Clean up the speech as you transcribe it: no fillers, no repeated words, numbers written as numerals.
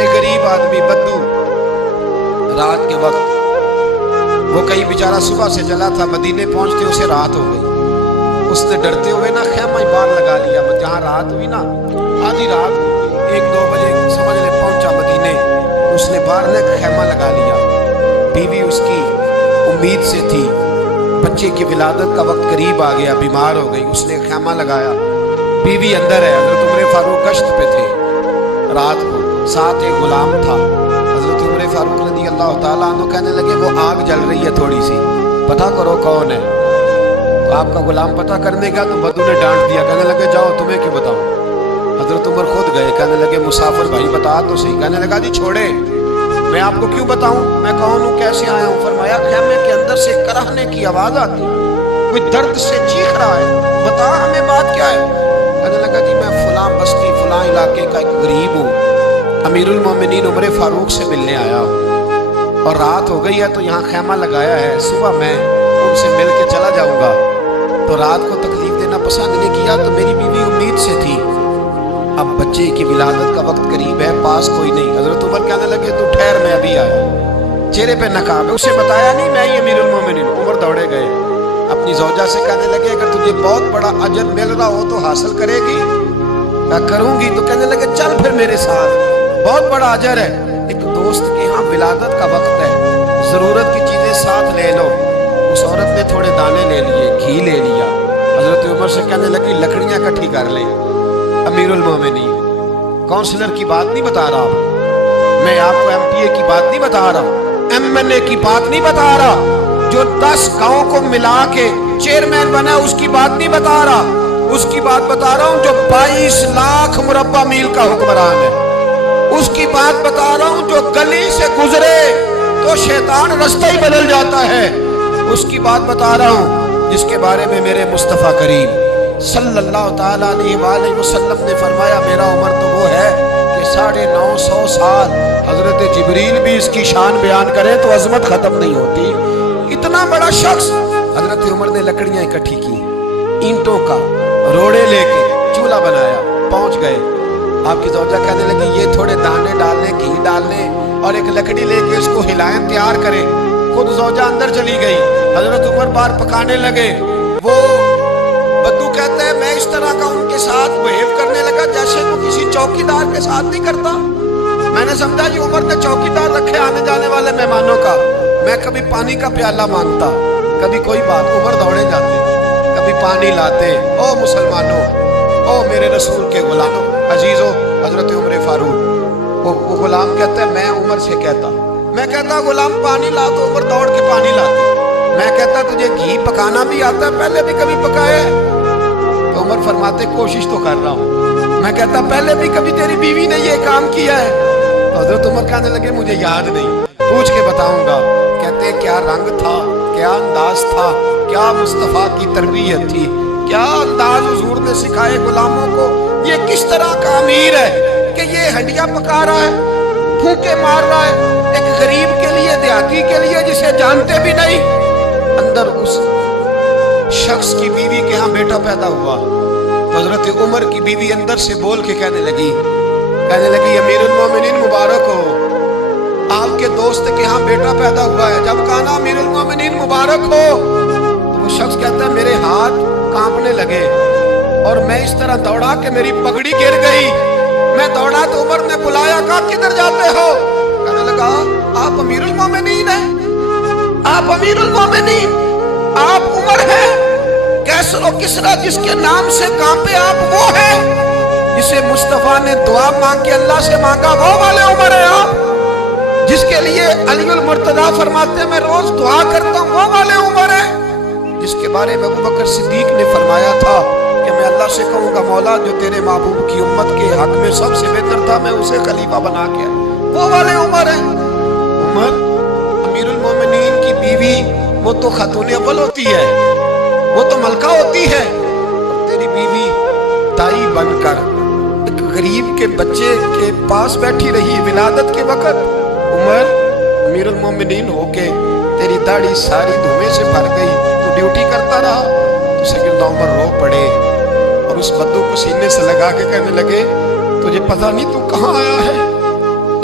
ایک غریب آدمی بدو رات کے وقت وہ کہیں بیچارہ صبح سے چلا تھا، مدینے پہنچتے اسے رات ہو گئی۔ اس نے ڈرتے ہوئے نا خیمہ ہی باہر لگا لیا، جہاں رات ہوئی نا آدھی رات ہو گئی، 1-2 بجے سمجھ لے پہنچا مدینے، اس نے باہر نے خیمہ لگا لیا۔ بیوی اس کی امید سے تھی، بچے کی ولادت کا وقت قریب آ گیا، بیمار ہو گئی، اس نے خیمہ لگایا۔ بیوی اندر ہے، حضرت عمر فاروق گشت پہ تھے رات کو، ساتھ ایک غلام تھا۔ حضرت عمر فاروق رضی اللہ تعالیٰ عنہ کہنے لگے وہ آگ جل رہی ہے تھوڑی سی، پتہ کرو کون ہے۔ تو آپ کا غلام پتہ کرنے کا، تو بدو نے ڈانٹ دیا، کہنے لگے جاؤ تمہیں کیوں بتاؤں۔ حضرت عمر خود گئے، کہنے لگے مسافر بھائی بتا تو صحیح۔ کہنے لگا جی چھوڑے، میں آپ کو کیوں بتاؤں، میں کون ہوں، کیسے آیا ہوں۔ فرمایا خیمے کے اندر سے کرہنے کی آواز آتی، کوئی درد سے چیخ رہا ہے، بتا ہمیں بات کیا ہے۔ کہنے لگا جی میں فلاں بستی فلاں علاقے کا ایک غریب ہوں، امیر المومنین عمر فاروق سے ملنے آیا ہوں، اور رات ہو گئی ہے تو یہاں خیمہ لگایا ہے، صبح میں ان سے مل کے چلا جاؤں گا، تو رات کو تکلیف دینا پسند نہیں کیا، تو میری بیوی امید سے تھی، اب بچے کی ولادت کا وقت قریب ہے، پاس کوئی نہیں۔ حضرت عمر کہنے لگے تو ٹھہر میں ابھی آیا، چہرے پہ نقاب ہے، اسے بتایا نہیں میں ہی امیر المومنین۔ عمر دوڑے گئے، اپنی زوجہ سے کہنے لگے اگر تجھے بہت بڑا اجر مل رہا ہو تو حاصل کرے گی؟ میں کروں گی۔ تو کہنے لگے چل پھر میرے ساتھ، بہت بڑا اجر ہے، ایک دوست کے ہاں ولادت کا وقت ہے، ضرورت کی چیزیں ساتھ لے لو۔ اس عورت نے تھوڑے دانے لے لیے، گھی لے لیا، حضرت عمر سے کہنے لگی لکڑیاں اکٹھی کر لیں۔ امیر المومنین کونسلر کی بات نہیں بتا رہا، میں آپ کو ایم پی اے کی بات نہیں بتا رہا، ایم این اے کی بات نہیں بتا رہا، جو 10 گاؤں کو ملا کے چیئرمین بنا اس کی بات نہیں بتا رہا، اس کی بات بتا رہا ہوں جو 22 لاکھ مربع میل کا حکمران ہے، اس کی بات بتا رہا ہوں جو گلی سے گزرے تو شیطان رستہ ہی بدل جاتا ہے، اس کی بات بتا رہا ہوں جس کے بارے میں میرے مصطفیٰ کریم صلی اللہ تعالیٰ علیہ وآلہ وسلم نے فرمایا میرا عمر تو وہ ہے کہ 950 سال حضرت جبریل بھی اس کی شان بیان کرے تو عظمت ختم نہیں ہوتی۔ اتنا بڑا شخص۔ حضرت عمر نے لکڑیاں اکٹھی کی، اینٹوں کا روڑے لے کے چولہا بنایا، پہنچ گئے۔ آپ کی زوجہ کہنے لگی یہ تھوڑے دانے ڈالنے، گھی ڈالنے اور ایک لکڑی لے کے اس کو ہلائیں، تیار کریں۔ خود زوجہ اندر چلی گئی، حضرت عمر بار پکانے لگے۔ وہ بدو کہتے ہیں میں اس طرح کا ان کے ساتھ بہیو کرنے لگا جیسے وہ کسی چوکیدار کے ساتھ نہیں کرتا۔ میں نے سمجھا جی عمر نے چوکیدار رکھے آنے جانے والے مہمانوں کا، میں کبھی پانی کا پیالہ مانگتا، کبھی کوئی بات، عمر دوڑے جاتے، کبھی پانی لاتے۔ او مسلمانوں، او میرے رسول کے غلاموں، عزیزو، حضرت عمر فاروق وہ غلام کہتا ہے میں عمر سے کہتا، میں کہتا غلام پانی لا تو عمر دوڑ کے پانی لاتے، میں کہتا تجھے گھی پکانا بھی آتا ہے، پہلے بھی کبھی پکایا ہے؟ تو عمر فرماتے کوشش تو کر رہا ہوں۔ میں کہتا پہلے بھی کبھی تیری بیوی نے یہ کام کیا ہے؟ تو حضرت عمر کہنے لگے مجھے یاد نہیں، پوچھ کے بتاؤں گا۔ کہتے کیا رنگ تھا، کیا انداز تھا، کیا مصطفیٰ کی تربیت تھی، کیا انداز حضور نے سکھائے غلاموں کو۔ یہ کس طرح کا امیر ہے کہ یہ ہڈیاں پکا رہا ہے، پھونکے مار رہا ہے ایک غریب کے لیے، دیہاتی کے لیے جسے جانتے بھی نہیں۔ اندر اس شخص کی بیوی کے ہاں بیٹا پیدا ہوا، تو حضرت عمر کی بیوی اندر سے بول کے کہنے لگی امیر المومنین مبارک ہو، آپ کے دوست کے ہاں بیٹا پیدا ہوا ہے۔ جب کہا نا امیر المومنین مبارک ہو، تو وہ شخص کہتا ہے میرے ہاتھ کانپنے لگے اور میں اس طرح دوڑا کہ میری پگڑی گر گئی۔ میں دوڑا تو عمر نے بلایا، کہا کدھر جاتے ہو؟ کہنے لگا آپ امیر المومنین ہیں، آپ امیر المومنین، آپ عمر ہیں، کیسر و کسریٰ جس کے نام سے کانپے آپ وہ ہیں جسے مصطفیٰ نے دعا مانگ کے اللہ سے مانگا، وہ والے عمر ہیں آپ، جس کے لیے علی المرتضیٰ فرماتے ہیں میں روز دعا کرتا ہوں، وہ والے عمر ہیں، جس کے بارے میں ابو بکر صدیق نے فرمایا تھا کہ میں اللہ سے کہوں گا مولا جو تیرے محبوب کی امت کے حق میں سب سے بہتر تھا میں اسے خلیفہ بنا کے، وہ والے عمر ہیں۔ عمر امیر المومنین کی بیوی وہ تو خاتون اول ہوتی ہے، وہ تو ملکہ ہوتی ہے، اور تیری بیوی دائی بن کر ایک غریب کے بچے کے پاس بیٹھی رہی ولادت کے وقت۔ عمر امیر المومنین ہو کے تیری داڑھی ساری دھویں سے بھر گئی، تو ڈیوٹی کرتا رہا۔ تو سیدنا عمر رو پڑے اور اس بدو کو سینے سے لگا کے کہنے لگے تجھے پتہ نہیں تو کہاں آیا ہے؟